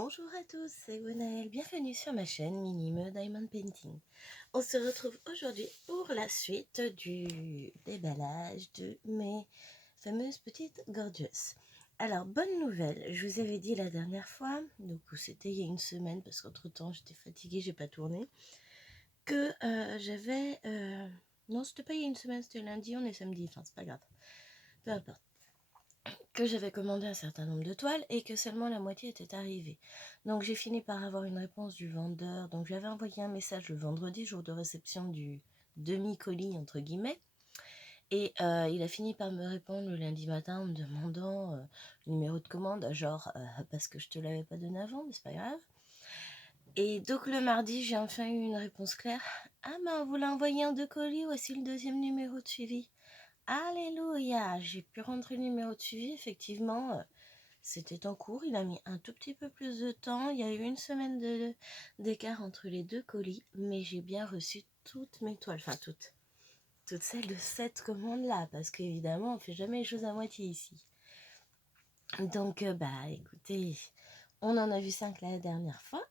Bonjour à tous, c'est Gwenaëlle, bienvenue sur ma chaîne Minime Diamond Painting. On se retrouve aujourd'hui pour la suite du déballage de mes fameuses petites gorgeous. Alors, bonne nouvelle, je vous avais dit la dernière fois, donc c'était il y a une semaine parce qu'entre temps j'étais fatiguée, j'ai pas tourné, que j'avais... Non, c'était pas il y a une semaine, c'était lundi, on est samedi, enfin c'est pas grave, peu importe. Que j'avais commandé un certain nombre de toiles et que seulement la moitié était arrivée. Donc j'ai fini par avoir une réponse du vendeur. Donc j'avais envoyé un message le vendredi, jour de réception du demi-colis entre guillemets. Et il a fini par me répondre le lundi matin en me demandant le numéro de commande, genre parce que je te l'avais pas donné avant, mais c'est pas grave. Et donc le mardi, j'ai enfin eu une réponse claire. Ah ben vous l'a envoyé en 2 colis, voici le deuxième numéro de suivi. Alléluia, j'ai pu rentrer le numéro de suivi, effectivement, c'était en cours, il a mis un tout petit peu plus de temps, il y a eu une semaine d'écart entre les 2 colis, mais j'ai bien reçu toutes mes toiles, enfin toutes celles de cette commande-là, parce qu'évidemment, on ne fait jamais les choses à moitié ici. Donc, écoutez, on en a vu 5 la dernière fois,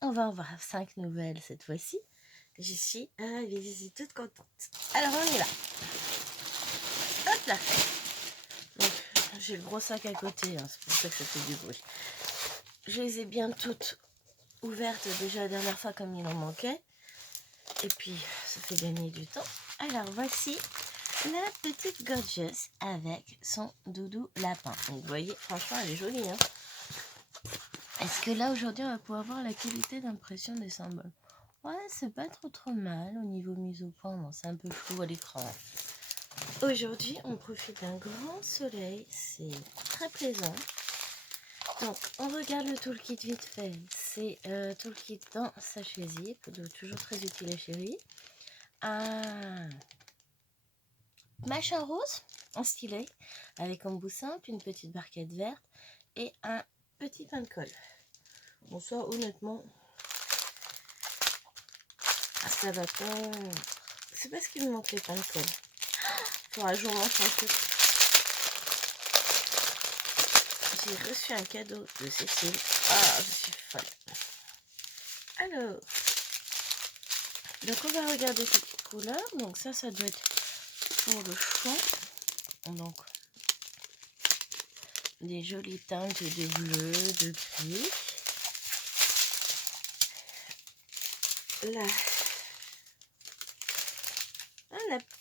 on va en voir 5 nouvelles cette fois-ci. Je suis toute contente. Alors, on y va. Hop là. Donc, j'ai le gros sac à côté, hein, c'est pour ça que ça fait du bruit. Je les ai bien toutes ouvertes déjà la dernière fois comme il en manquait. Et puis, ça fait gagner du temps. Alors, voici la petite gorgeous avec son doudou lapin. Donc, vous voyez, franchement, elle est jolie. Hein. Est-ce que là, aujourd'hui, on va pouvoir voir la qualité d'impression des symboles? Ouais, c'est pas trop mal au niveau mise au point. Bon, c'est un peu flou à l'écran. Aujourd'hui, on profite d'un grand soleil. C'est très plaisant. Donc, on regarde le toolkit vite fait. C'est toolkit dans sachet zip, donc toujours très utile à chérie. Un machin rose, en stylet, avec embout simple, une petite barquette verte et un petit pain de colle. Bon, ça, honnêtement, ça va pas... C'est pas ce qui me manque, les pains de colle. Faudra un jour mange un truc. J'ai reçu un cadeau de Cécile. Ah, je suis folle. Alors, donc on va regarder cette couleur. Donc ça doit être pour le fond. Donc, des jolies teintes de bleu, de gris. Là.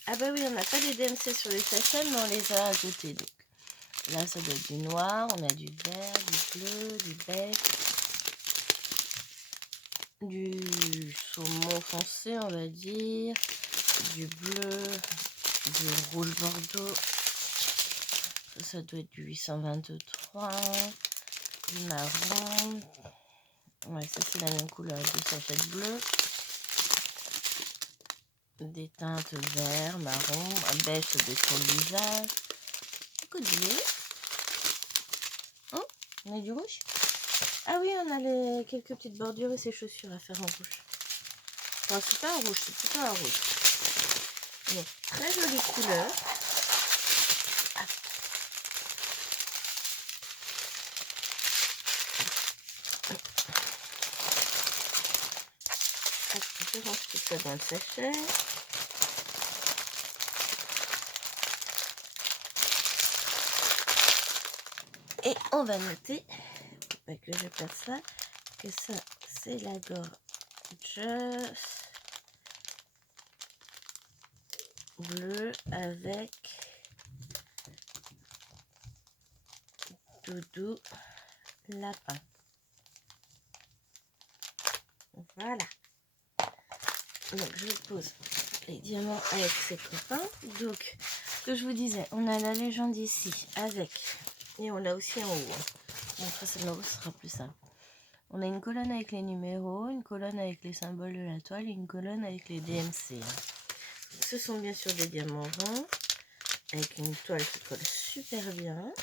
Ah bah oui, on n'a pas les DMC sur les sachets, mais on les a à côté. Donc. Là, ça doit être du noir, on a du vert, du bleu, du beige, du saumon foncé, on va dire, du bleu, du rouge bordeaux, ça doit être du 823, du marron, ouais, ça c'est la même couleur, du sachet bleu, des teintes vert, marron, un beige, ça doit être pour le visage, beaucoup de bleu. Oh, on a du rouge. Ah oui, on a quelques petites bordures et ses chaussures à faire en rouge. Enfin, c'est pas un rouge, c'est plutôt un rouge. Donc, très jolie couleur. Ah. Je range tout ça dans le sachet. Et on va noter, pas que je perde ça, que ça c'est la gorgeous bleu avec doudou lapin. Voilà. Donc je pose les diamants avec ses copains. Donc, ce que je vous disais, on a la légende ici avec, et on l'a aussi en haut. Donc ça, ce sera plus simple. On a une colonne avec les numéros, une colonne avec les symboles de la toile et une colonne avec les DMC. Ce sont bien sûr des diamants ronds avec une toile qui colle super bien.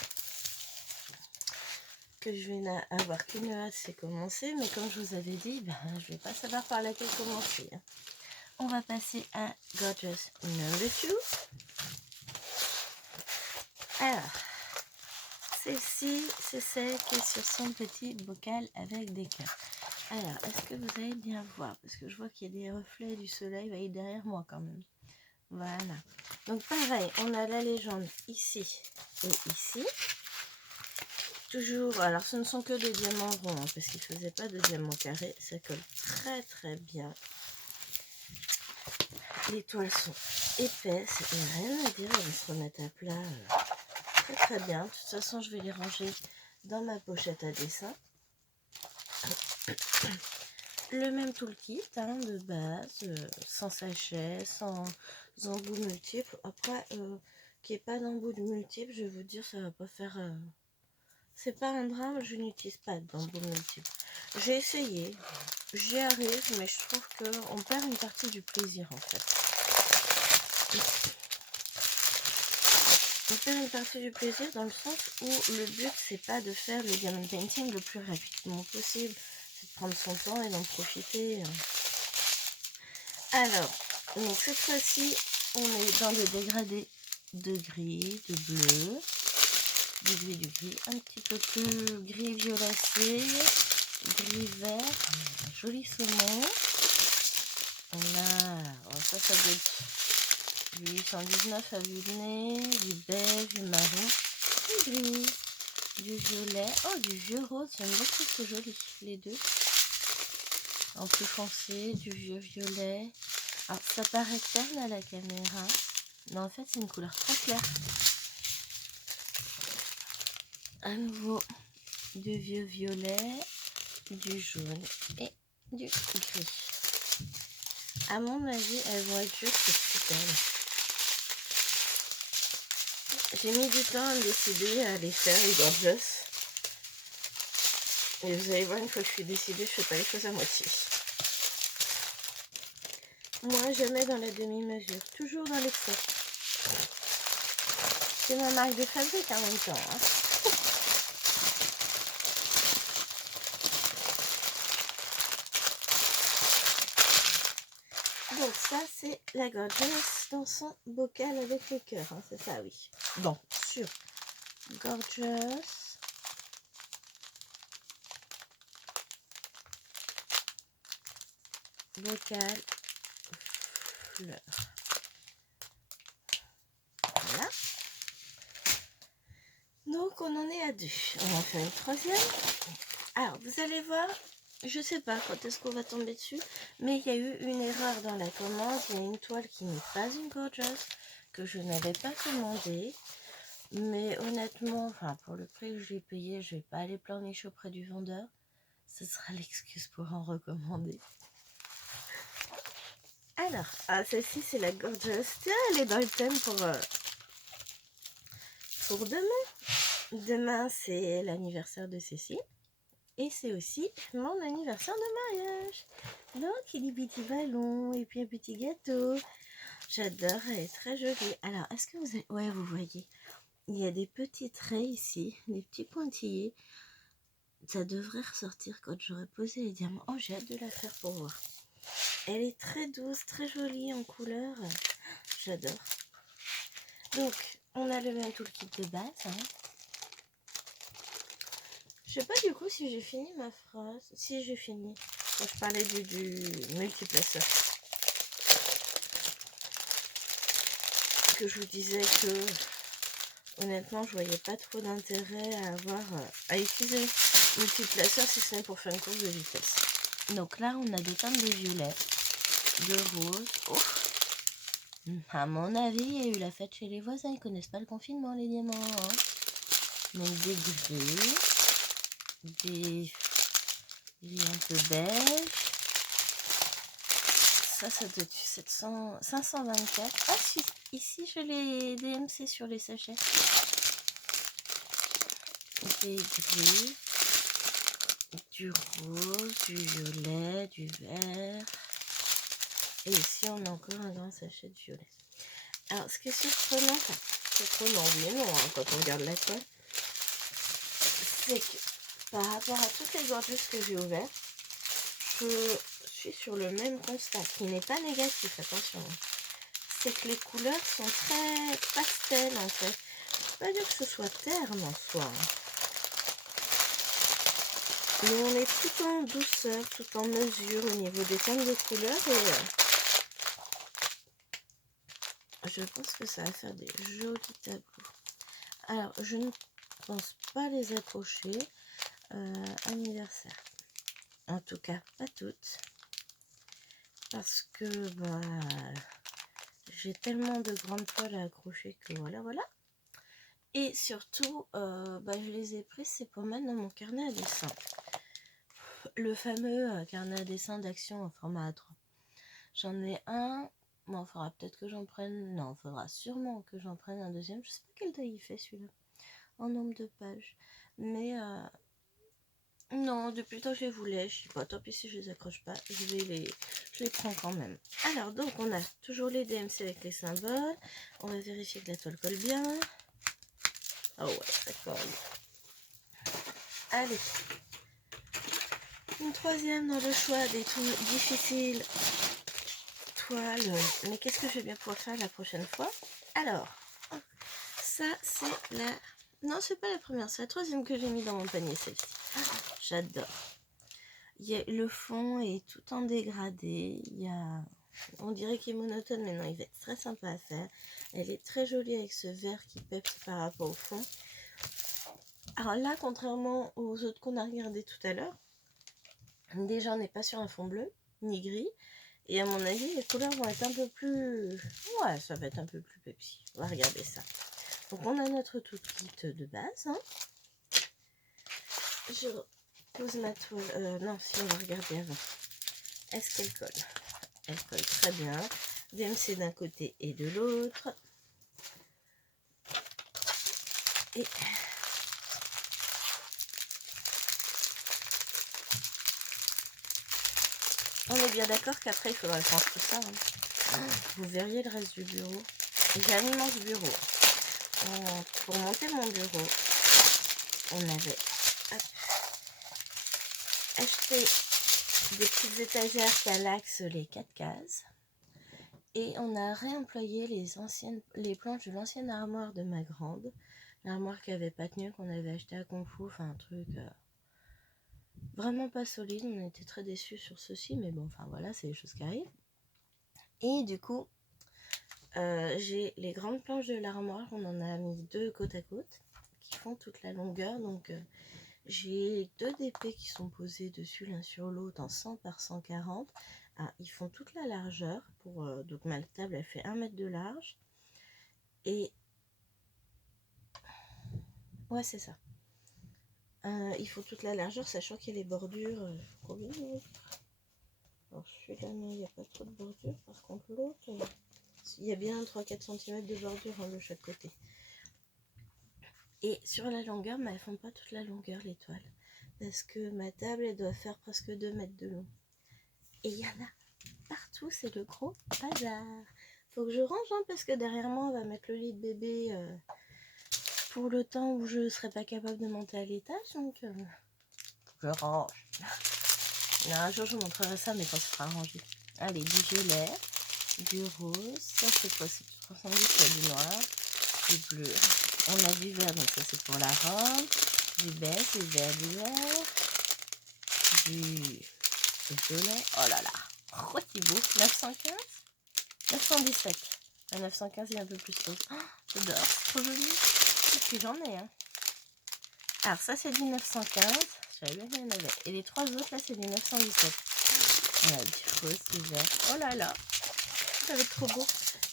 Que je vais avoir qu'une hâte, c'est commencer, mais comme je vous avais dit, je vais pas savoir par laquelle commencer. On va passer à Gorgeous Number 2. Alors, celle-ci, c'est celle qui est sur son petit bocal avec des cœurs. Alors, est-ce que vous allez bien voir? Parce que je vois qu'il y a des reflets du soleil, va être derrière moi quand même. Voilà. Donc pareil, on a la légende ici et ici. Toujours, alors ce ne sont que des diamants ronds, hein, parce qu'il ne faisait pas de diamants carrés. Ça colle très très bien. Les toiles sont épaisses, il n'y a rien à dire, elles vont se remettre à plat très très bien. De toute façon, je vais les ranger dans ma pochette à dessin. Le même toolkit hein, de base, sans sachet, sans embout multiple. Après, qu'il n'y ait pas d'embout multiple, je vais vous dire, ça va pas faire... C'est pas un drame, je n'utilise pas d'embout multiple. J'ai essayé, j'y arrive, mais je trouve qu'on perd une partie du plaisir en fait. On perd une partie du plaisir dans le sens où le but c'est pas de faire le diamond painting le plus rapidement possible, c'est de prendre son temps et d'en profiter. Alors, donc cette fois-ci, on est dans des dégradés de gris, de bleu, du gris, un petit peu plus gris violacé, gris vert, un joli saumon. On a, ça doit être du 819 à vue de nez, du beige, du marron, du gris, du violet, oh du vieux rose, j'aime beaucoup, c'est joli, les deux. En plus foncé, du vieux violet. Alors ça paraît terne à la caméra, mais en fait c'est une couleur très claire. À nouveau du vieux violet, du jaune et du gris. À mon avis, elles vont être juste super. J'ai mis du temps à me décider à les faire, les gorgeous. Et vous allez voir, une fois que je suis décidée, je fais pas les choses à moitié. Moi, jamais dans la demi-mesure, toujours dans l'excès. C'est ma marque de fabrique en même temps. Hein. Donc ça, c'est la Gorgeous dans son bocal avec le cœur. Hein, c'est ça, oui. Bon, sur Gorgeous. Bocal fleur. Voilà. Donc on en est à 2. On va faire une troisième. Alors vous allez voir, je sais pas quand est-ce qu'on va tomber dessus, mais il y a eu une erreur dans la commande. Il y a une toile qui n'est pas une Gorgeous, que je n'avais pas commandée. Mais honnêtement, enfin pour le prix que je l'ai payé, je vais pas aller pleurnicher auprès du vendeur. Ce sera l'excuse pour en recommander. Alors, celle-ci c'est la Gorgeous. Tiens, elle est dans le thème pour demain. Demain c'est l'anniversaire de Cécile. Et c'est aussi mon anniversaire de mariage. Donc il y a des petits ballons et puis un petit gâteau. J'adore, elle est très jolie. Alors, est-ce que vous avez... Ouais, vous voyez. Il y a des petits traits ici, des petits pointillés. Ça devrait ressortir quand j'aurai posé les diamants. Oh, j'ai hâte de la faire pour voir. Elle est très douce, très jolie en couleur. J'adore. Donc, on a le même toolkit de base. Hein. Je sais pas du coup si j'ai fini ma phrase. Si j'ai fini. Quand je parlais du multiplaceur. Que je vous disais que honnêtement je voyais pas trop d'intérêt à avoir à utiliser le multiplaceur si ce n'est pour faire une course de vitesse. Donc là on a des teintes de violet, de rose. Oh. À mon avis il y a eu la fête chez les voisins, ils connaissent pas le confinement les diamants. Hein. Donc des gris, des un peu beige. Ça doit être 524. Ah si, ici je l'ai DMC sur les sachets. Des gris, du rose, du violet, du vert. Et ici on a encore un grand sachet de violet. Alors ce qui est surprenant, enfin surprenant oui et non hein, quand on regarde la toile, c'est que par rapport à toutes les gorgeous que j'ai ouvertes, je suis sur le même constat, qui n'est pas négatif, attention. C'est que les couleurs sont très pastel en fait. pas dire que ce soit terne en soi, hein. Mais on est tout en douceur, tout en mesure au niveau des teintes de couleurs et je pense que ça va faire des jolis tableaux. Alors, je ne pense pas les accrocher anniversaire. En tout cas, pas toutes. Parce que bah, j'ai tellement de grandes toiles à accrocher que voilà. Et surtout, bah, je les ai prises, c'est pour mettre dans mon carnet à dessin. Le fameux carnet à dessin d'Action en format A3. J'en ai un. Bon, il faudra peut-être que j'en prenne. Non, il faudra sûrement que j'en prenne un deuxième. Je sais pas quelle taille il fait celui-là. En nombre de pages. Mais non, depuis le temps que je les voulais, je sais pas. Tant pis si je les accroche pas. Je les prends quand même. Alors, donc, on a toujours les DMC avec les symboles. On va vérifier que la toile colle bien. Oh ouais, ça colle. Allez. Une troisième dans le choix des tout difficiles toiles. Mais qu'est-ce que je vais bien pouvoir faire la prochaine fois? Alors, ça c'est la... Non, c'est pas la première, c'est la troisième que j'ai mis dans mon panier, celle-ci. J'adore. Le fond est tout en dégradé. On dirait qu'il est monotone, mais non, il va être très sympa à faire. Elle est très jolie avec ce vert qui peps par rapport au fond. Alors là, contrairement aux autres qu'on a regardé tout à l'heure, déjà on n'est pas sur un fond bleu, ni gris. Et à mon avis, les couleurs vont être un peu plus... Ouais, ça va être un peu plus pepsi. On va regarder ça. Donc on a notre tout kit de base. Hein. Je pose ma toile... non, si on va regarder avant. Est-ce qu'elle colle? Elle colle très bien. DMC d'un côté et de l'autre. Et... on est bien d'accord qu'après, il faudra changer tout ça. Hein. Vous verriez le reste du bureau. J'ai un immense bureau. Pour monter mon bureau, on avait acheté des petites étagères Kallax, les 4 cases. Et on a réemployé les planches de l'ancienne armoire de ma grande. L'armoire qui avait pas tenu, qu'on avait acheté à Kung Fu. Enfin, un truc vraiment pas solide. On était très déçus sur ceci. Mais bon, enfin voilà, c'est les choses qui arrivent. Et du coup, j'ai les grandes planches de l'armoire. On en a mis 2 côte à côte qui font toute la longueur. Donc, j'ai 2 DP qui sont posés dessus l'un sur l'autre en 100 par 140. Ah, ils font toute la largeur. Donc ma table, elle fait 1 mètre de large. Et... ouais, c'est ça. Ils font toute la largeur, sachant qu'il y a les bordures. Combien de mètres? Alors celui-là, non, il n'y a pas trop de bordure. Par contre, l'autre, il y a bien 3-4 cm de bordure de chaque côté. Et sur la longueur, mais elles font pas toute la longueur, les toiles. Parce que ma table, elle doit faire presque 2 mètres de long. Et il y en a partout, c'est le gros bazar. Faut que je range, hein, parce que derrière moi, on va mettre le lit de bébé pour le temps où je serai pas capable de monter à l'étage. Donc, je range. Un jour, je vous montrerai ça, mais quand ce sera rangé. Allez, du violet, du rose. Ça, c'est quoi? C'est tout ensemble, c'est du noir, du bleu. On a du vert, donc ça, c'est pour la robe. Du beige, du vert, du violet. Oh là là. Oh, c'est beau. 915 917. À 915, il est un peu plus rose. Oh, j'adore, c'est trop joli. Et puis j'en ai, hein. Alors, ça, c'est du 915. J'avais bien qu'il y en avait. Et les 3 autres, là, c'est du 917. On a du rose, du vert. Oh là là. Ça va être trop beau.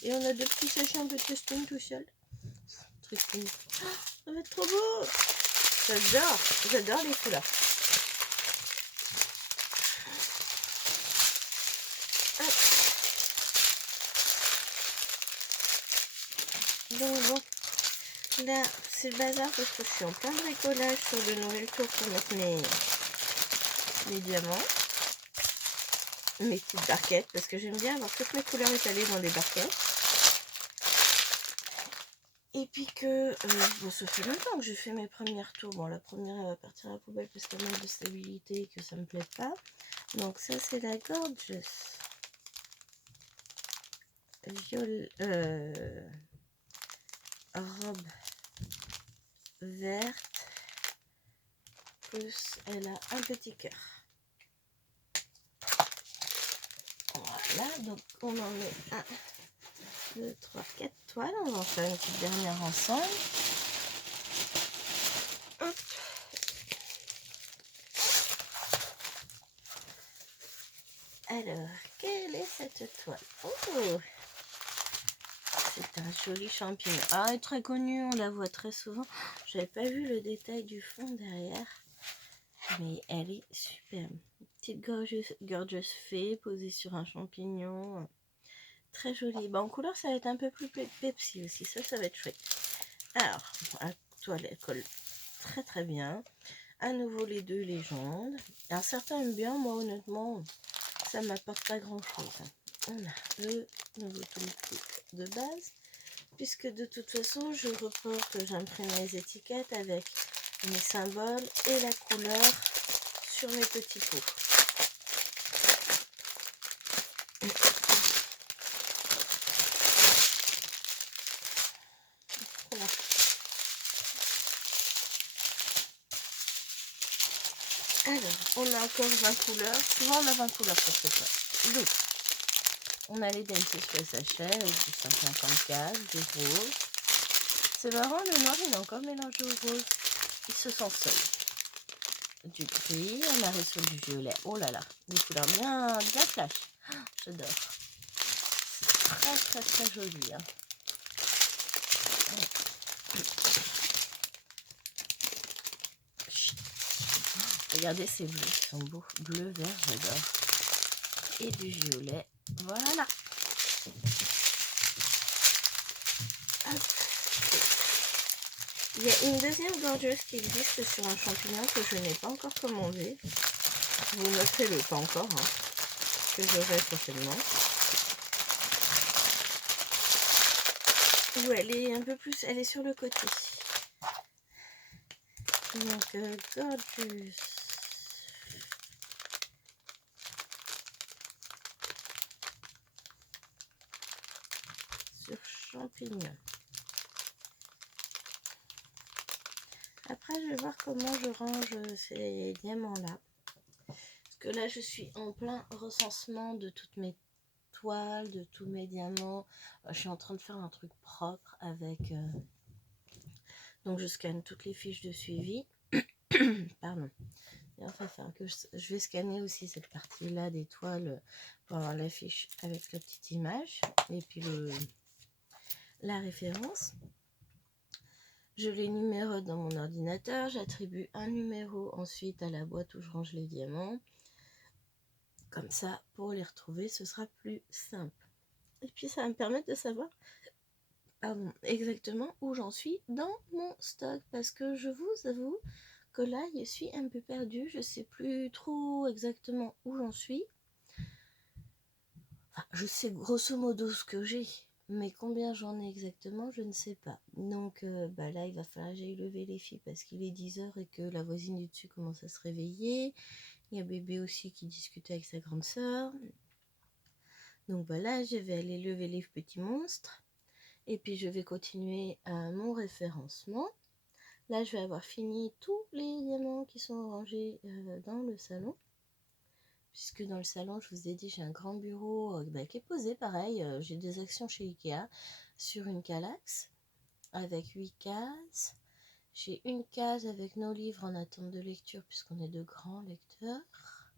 Et on a 2 petits sachets un peu de testing tout seul. Truc cool. Oh, ça va être trop beau. J'adore les couleurs. Donc bon, là c'est le bazar parce que je suis en plein bricolage sur de nouvelles tours pour mettre mes diamants, mes petites barquettes, parce que j'aime bien avoir toutes mes couleurs étalées dans des barquettes. Et puis que, bon, ça fait longtemps que j'ai fait mes premières tours. Bon, la première elle va partir à la poubelle parce qu'elle manque de stabilité et que ça me plaît pas. Donc ça c'est la Gorgeous robe verte, plus elle a un petit cœur. Voilà, donc on en met 1, 2, 3, 4 toiles. On va en faire une petite dernière ensemble. Hop. Alors, quelle est cette toile? Oh, c'est un joli champignon. Ah, elle est très connue, on la voit très souvent. J'avais pas vu le détail du fond derrière, mais elle est superbe. Petite gorgeous fée posée sur un champignon. Très jolie. Bah, en couleur, ça va être un peu plus Pepsi aussi. Ça va être chouette. Alors, la toile, elle colle très très bien. À nouveau, les deux légendes. Alors, certains aiment bien. Moi, honnêtement, ça m'apporte pas grand chose. On a le nouveau toolkit de base. Puisque de toute façon, je reporte, j'imprime mes étiquettes avec mes symboles et la couleur sur mes petits pots. Voilà. Alors, on a encore 20 couleurs. Souvent, on a 20 couleurs sur cette toile. Donc, on a les Dentist sur le sachet avec du 154, du rose. C'est marrant, le noir, il est encore mélangé au rose. Il se sent seul. Du gris, on a reçu du violet. Oh là là, des couleurs bien flash. Ah, j'adore. Très très très joli. Hein. Regardez ces bleus, ils sont beaux. Bleu, vert, j'adore. Et du violet. Voilà. Hop. Il y a une deuxième gorgeuse qui existe sur un champignon que je n'ai pas encore commandé. Vous notez-le, pas encore, hein, que j'aurai prochainement. Où elle est un peu plus, elle est sur le côté. Donc, gorgeous. Sur champignon. Après, je vais voir comment je range ces diamants-là. Parce que là, je suis en plein recensement de toutes mes toiles, de tous mes diamants. Je suis en train de faire un truc propre avec... donc, je scanne toutes les fiches de suivi. Pardon. Et enfin, que je vais scanner aussi cette partie-là des toiles pour avoir la fiche avec la petite image. Et puis la référence. Je les numérote dans mon ordinateur. J'attribue un numéro ensuite à la boîte où je range les diamants. Comme ça, pour les retrouver, ce sera plus simple. Et puis, ça va me permettre de savoir exactement où j'en suis dans mon stock. Parce que je vous avoue que là, je suis un peu perdue. Je ne sais plus trop exactement où j'en suis. Enfin, je sais grosso modo ce que j'ai. Mais combien j'en ai exactement, je ne sais pas. Donc là, il va falloir que j'aille lever les filles parce qu'il est 10h et que la voisine du dessus commence à se réveiller. Il y a bébé aussi qui discute avec sa grande sœur. Donc voilà, je vais aller lever les petits monstres. Et puis je vais continuer mon référencement. Là, je vais avoir fini tous les diamants qui sont rangés dans le salon. Puisque dans le salon, je vous ai dit, j'ai un grand bureau qui est posé, pareil. J'ai des actions chez Ikea sur une Kallax avec 8 cases. J'ai une case avec nos livres en attente de lecture puisqu'on est de grands lecteurs.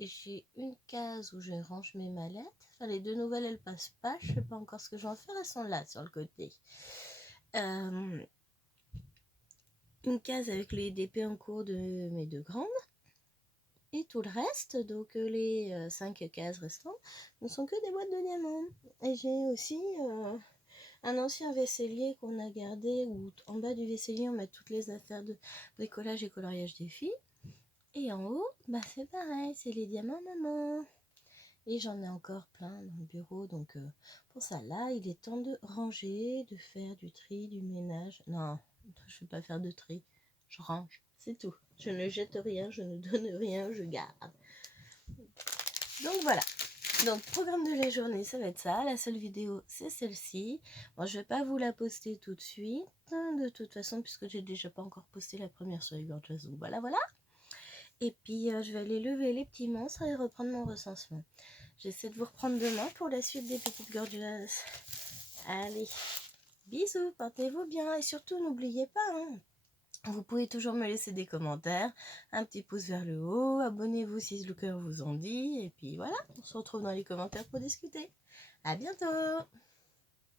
Et j'ai une case où je range mes mallettes. Enfin, les deux nouvelles, elles passent pas. Je sais pas encore ce que je vais en faire. Elles sont là, sur le côté. Une case avec les DP en cours de mes deux grandes. Et tout le reste, donc les 5 cases restantes, ne sont que des boîtes de diamants. Et j'ai aussi un ancien vaisselier qu'on a gardé, où en bas du vaisselier, on met toutes les affaires de bricolage et coloriage des filles. Et en haut, c'est pareil, c'est les diamants maman. Et j'en ai encore plein dans le bureau, donc pour ça, là, il est temps de ranger, de faire du tri, du ménage. Non, je ne vais pas faire de tri, je range, c'est tout. Je ne jette rien, je ne donne rien, je garde. Donc voilà. Donc, programme de la journée, ça va être ça. La seule vidéo, c'est celle-ci. Bon, je vais pas vous la poster tout de suite, de toute façon, puisque j'ai déjà pas encore posté la première sur les gorgeous. Donc, voilà, voilà. Et puis, je vais aller lever les petits monstres et reprendre mon recensement. J'essaie de vous reprendre demain pour la suite des petites gorgeous. Allez, bisous, portez-vous bien. Et surtout, n'oubliez pas, hein, vous pouvez toujours me laisser des commentaires, un petit pouce vers le haut, abonnez-vous si le cœur vous en dit, et puis voilà, on se retrouve dans les commentaires pour discuter. À bientôt!